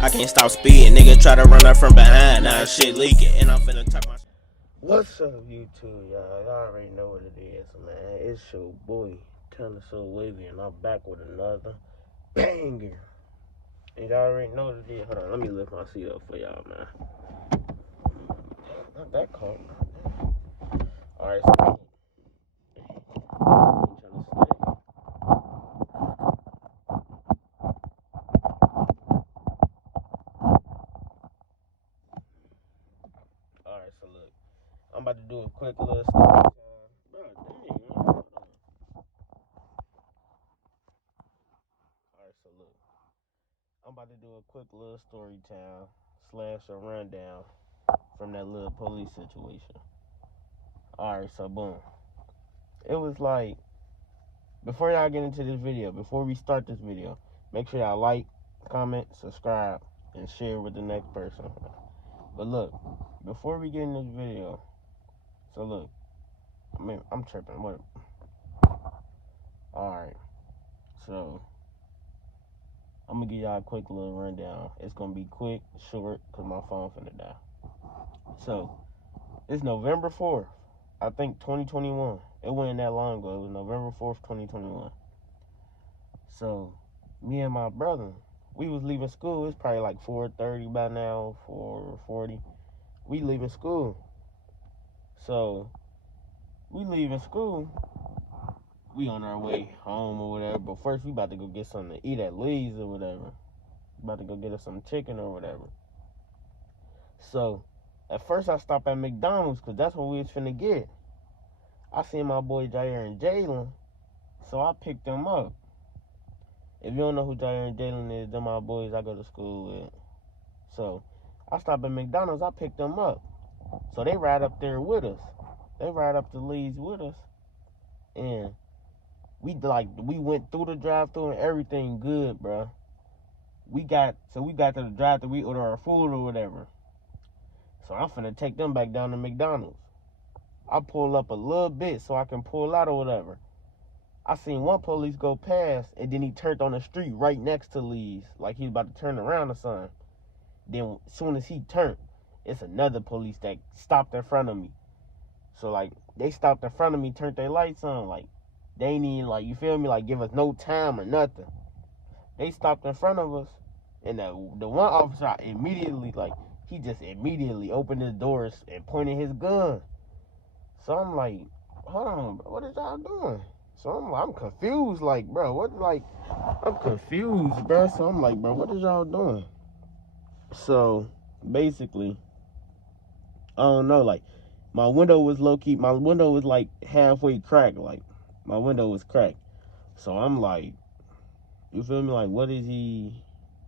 I can't stop speeding, nigga try to run up from behind. Now shit leaking, and I'm finna tuck my. What's up, YouTube, y'all? Y'all already know what it is, man. It's your boy, Telling So Wavy, and I'm back with another banger. And y'all already know what it is. Hold on, let me lift my seat up for y'all, man. Not that cold. Alright, so. Alright, so look. I'm about to do a quick little story time. Bro, dang, man. Hold on. Alright, so look. I'm about to do a quick little story time / a rundown from that little police situation. Alright, so boom. It was like, before y'all get into this video, before we start this video, make sure y'all like, comment, subscribe, and share with the next person. But look, before we get in this video, so look, I'm tripping. What? Alright, so I'm gonna give y'all a quick little rundown. It's gonna be quick, short, cause my phone finna die. So, it's November 4th, I think 2021. It wasn't that long ago. It was November 4th, 2021. So, me and my brother, we was leaving school. It's probably like 4:30 by now, 4:40. We leaving school. So, we leaving school. We on our way home or whatever. But first, we about to go get something to eat at Lee's or whatever. About to go get us some chicken or whatever. So, at first, I stopped at McDonald's because that's what we was finna get. I seen my boy Jair and Jalen, so I picked them up. If you don't know who Jair and Jalen is, they're my boys I go to school with. So, I stopped at McDonald's, I picked them up. So, they ride up there with us. They ride up to Lee's with us. And we went through the drive-thru and everything good, bro. We got to the drive-thru, we order our food or whatever. So, I'm finna take them back down to McDonald's. I pull up a little bit so I can pull out or whatever. I seen one police go past, and then he turned on the street right next to Lee's, like he was about to turn around or something. Then as soon as he turned, it's another police that stopped in front of me. So like they stopped in front of me, turned their lights on, like they ain't even, like, you feel me, like give us no time or nothing. They stopped in front of us, and the one officer immediately, like, he just immediately opened his doors and pointed his gun. So I'm like, hold on, bro, what is y'all doing? So I'm confused, like, bro, I'm confused, bro. So I'm like, bro, what is y'all doing? So, basically, I don't know, like, my window was low-key, my window was, like, halfway cracked, like, my window was cracked. So I'm like, you feel me, like, what is he?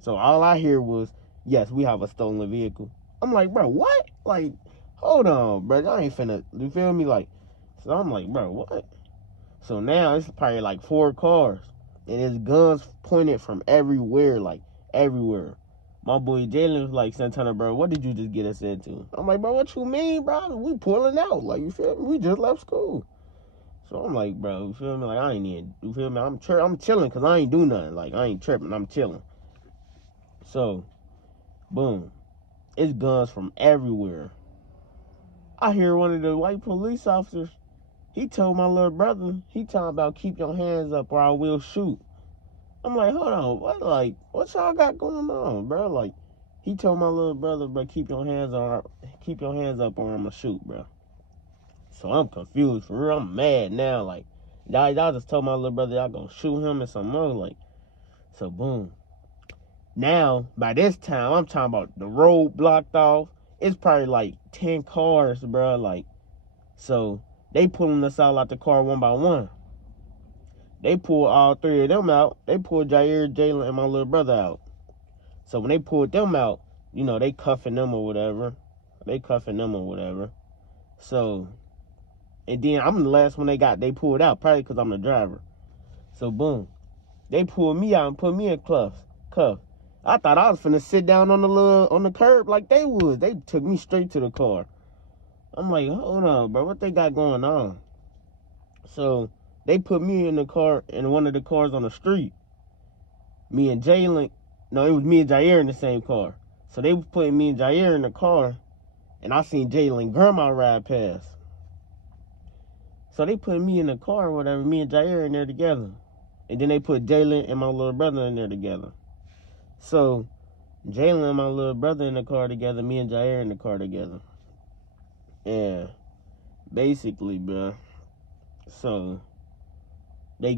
So all I hear was, yes, we have a stolen vehicle. I'm like, bro, what? Like, hold on, bro, I ain't finna, you feel me, like, so I'm like, bro, what? So now it's probably like 4 cars, and there's guns pointed from everywhere, like everywhere. My boy Jalen was like, Santana, bro, what did you just get us into? I'm like, bro, what you mean, bro? We pulling out, like, you feel me? We just left school. So I'm like, bro, you feel me? Like, I ain't even, you feel me? I'm chilling because I ain't do nothing. Like, I ain't tripping, I'm chilling. So, boom, it's guns from everywhere. I hear one of the white police officers. He told my little brother, he talking about keep your hands up or I will shoot. I'm like, hold on, what y'all got going on, bro? Like, he told my little brother, bro, keep your hands up or I'ma shoot, bro. So I'm confused, for real. I'm mad now, like, y'all just told my little brother y'all gonna shoot him and some more, like, so boom. Now, by this time, I'm talking about the road blocked off. It's probably like 10 cars, bro, like, so they pulling us out the car one by one. They pulled all 3 of them out. They pulled Jair, Jalen, and my little brother out. So when they pulled them out, you know, they cuffing them or whatever. So, and then I'm the last one they pulled out, probably because I'm the driver. So boom, they pulled me out and put me in cuffs. I thought I was finna sit down on the curb like they would. They took me straight to the car. I'm like, hold on, bro, what they got going on? So they put me in the car, in one of the cars on the street. Me and Jalen, No, it was me and Jair in the same car. So they was putting me and Jair in the car, and I seen Jalen grandma ride past. So they put me in the car or whatever, me and Jair in there together. And then they put Jalen and my little brother in there together. So Jalen and my little brother in the car together, me and Jair in the car together. And basically, bro, so they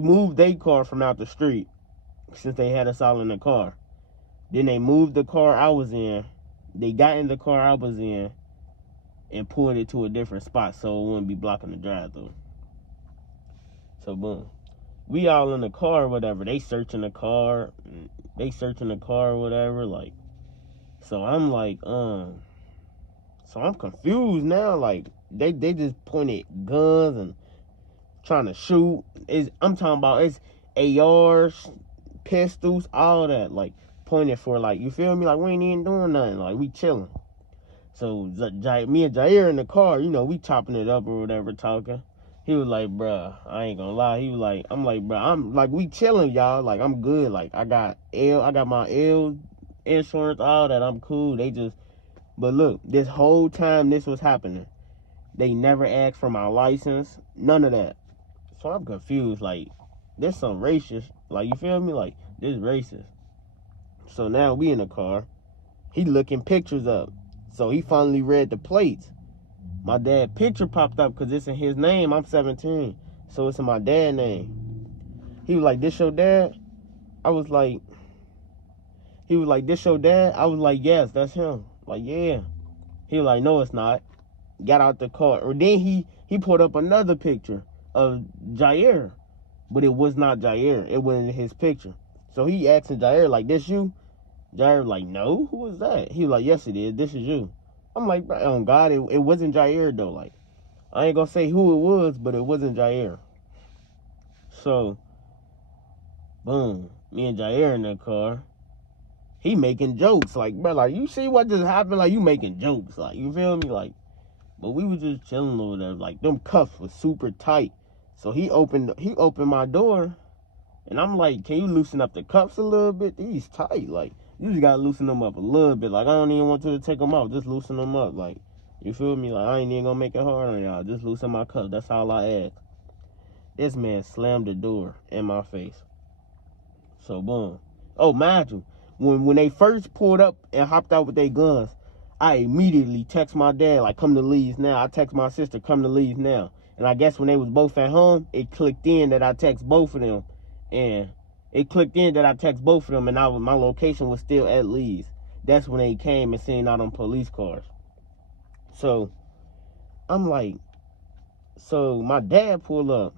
moved their car from out the street since they had us all in the car. Then they moved the car I was in. They got in the car I was in and pulled it to a different spot so it wouldn't be blocking the drive-through. So boom. We all in the car or whatever. They searching the car or whatever, like. So I'm like, so I'm confused now. Like, they just pointed guns and trying to shoot. I'm talking about it's ARs, pistols, all that, like, pointed for, like, you feel me? Like, we ain't even doing nothing. Like, we chilling. So me and Jair in the car, you know, we chopping it up or whatever, talking. He was like, bruh, I ain't gonna lie. He was like, I'm like, bruh, I'm like, we chilling, y'all. Like, I'm good. Like, I got my L insurance, all that. I'm cool. But look, this whole time this was happening, they never asked for my license, none of that. So I'm confused. Like, this some racist. Like, you feel me? Like, this racist. So now we in the car. He looking pictures up. So he finally read the plates. My dad picture popped up because it's in his name. I'm 17. So it's in my dad's name. He was like, this your dad? I was like, he was like, this your dad? I was like, yes, that's him. Like, yeah. He was like, no, it's not. Got out the car. Or then he pulled up another picture of Jair. But it was not Jair. It wasn't his picture. So he asking Jair, like, this you? Jair like, no, who was that? He was like, yes, it is. This is you. I'm like, oh God, it wasn't Jair though. Like, I ain't gonna say who it was, but it wasn't Jair. So, boom, me and Jair in the car. He making jokes, like, bro, like, you see what just happened? Like, you making jokes, like, you feel me? Like, but we was just chilling over there. Like, them cuffs was super tight. So he opened my door, and I'm like, can you loosen up the cuffs a little bit? These tight, like. You just gotta loosen them up a little bit. Like, I don't even want you to take them off. Just loosen them up. Like, you feel me? Like, I ain't even gonna make it hard on y'all. Just loosen my cuffs. That's all I ask. This man slammed the door in my face. So, boom. Oh, mind you, when they first pulled up and hopped out with their guns, I immediately text my dad, like, come to Lee's now. I text my sister, come to Lee's now. And I guess when they was both at home, it clicked in that I text both of them. And it clicked in that I text both of them, and my location was still at Lee's. That's when they came and seen all them police cars. So I'm like, so my dad pulled up.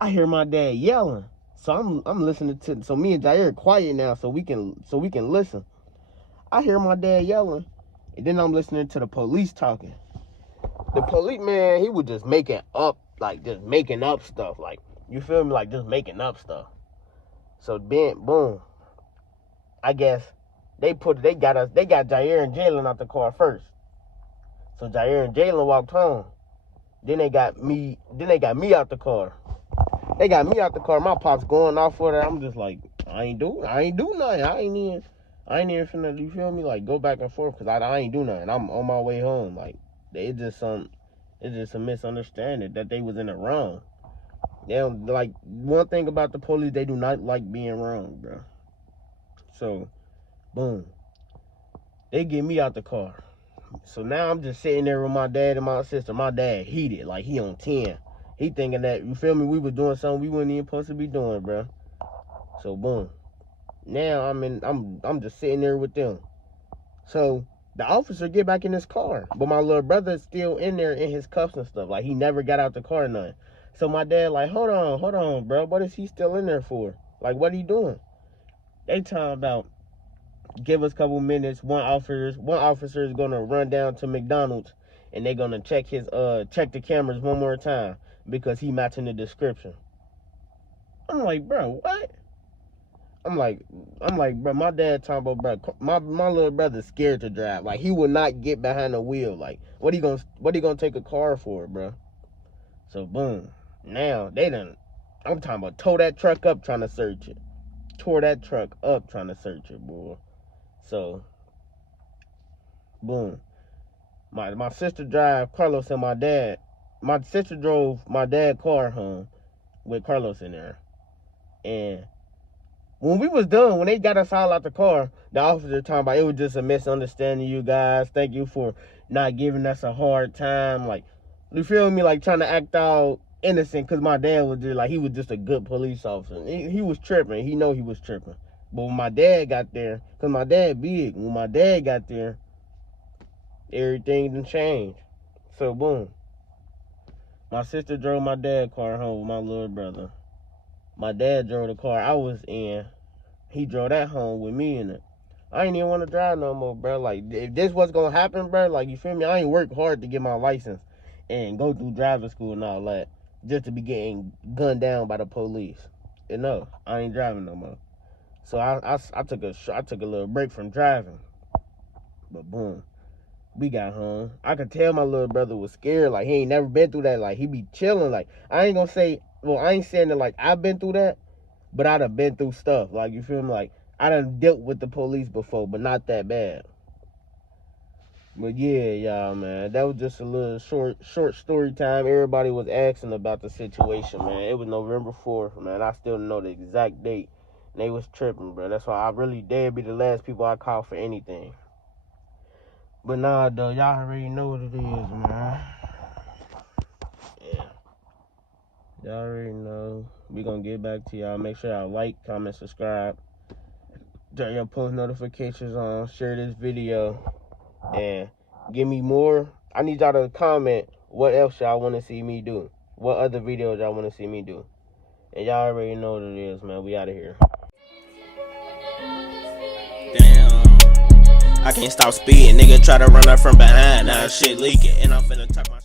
I hear my dad yelling. So I'm listening to. So me and Jair are quiet now, so we can listen. I hear my dad yelling, and then I'm listening to the police talking. The police man, he was just making up stuff, like, you feel me, like, just making up stuff. So then, boom. I guess they got Jair and Jalen out the car first. So Jair and Jalen walked home. Then they got me out the car. They got me out the car. My pop's going off for that. I'm just like, I ain't do nothing. I ain't even finna, you feel me, like, go back and forth, because I ain't do nothing. I'm on my way home. Like, it's just a misunderstanding that they was in the wrong. They don't, like, one thing about the police, they do not like being wrong, bro. So, boom. They get me out the car. So now I'm just sitting there with my dad and my sister. My dad heated, like, he on 10. He thinking that, you feel me, we was doing something we wasn't even supposed to be doing, bro. So, boom. Now I'm just sitting there with them. So the officer get back in his car, but my little brother's still in there in his cuffs and stuff. Like, he never got out the car or nothing. So my dad like, hold on, bro. What is he still in there for? Like, what are you doing? They talking about, give us a couple minutes. One officer is gonna run down to McDonald's, and they're gonna check the cameras one more time because he matching the description. I'm like, bro, what? I'm like, bro, my dad talking about, bro, my little brother's scared to drive. Like, he will not get behind the wheel. Like, what he gonna take a car for, bro? So, boom. Now, I'm talking about tow that truck up trying to search it. tore that truck up trying to search it, boy. So, boom. My sister drive Carlos and my dad. My sister drove my dad's car home with Carlos in there. And when we was done, when they got us all out the car, the officer talking about it was just a misunderstanding, you guys. Thank you for not giving us a hard time. Like, you feel me? Like, trying to act all innocent because my dad was just like, he was just a good police officer. He was tripping. He know he was tripping. But when my dad got there, because my dad big, when my dad got there, everything done changed. So, boom. My sister drove my dad's car home with my little brother. My dad drove the car I was in. He drove that home with me in it. I ain't even want to drive no more, bro. Like, if this was going to happen, bro, like, you feel me? I ain't worked hard to get my license and go through driving school and all that just to be getting gunned down by the police. And no, I ain't driving no more. So I took a little break from driving. But boom, we got home. I could tell my little brother was scared. Like, he ain't never been through that. Like, he be chilling. Like, I ain't gonna say, well, I ain't saying that, like, I've been through that, but I done been through stuff. Like, you feel me? Like, I done dealt with the police before, but not that bad. But yeah, y'all, man, that was just a little short story time. Everybody was asking about the situation, man. It was November 4th, man. I still know the exact date. And they was tripping, bro. That's why I really dare be the last people I call for anything. But nah, though, y'all already know what it is, man. Yeah. Y'all already know. We gonna get back to y'all. Make sure y'all like, comment, subscribe. Turn your post notifications on. Share this video. And give me more. I need y'all to comment what else y'all want to see me do. What other videos y'all want to see me do. And y'all already know what it is, man. We out of here. Damn. I can't stop speeding. Nigga try to run up from behind. Now shit leaking. And I'm finna tuck my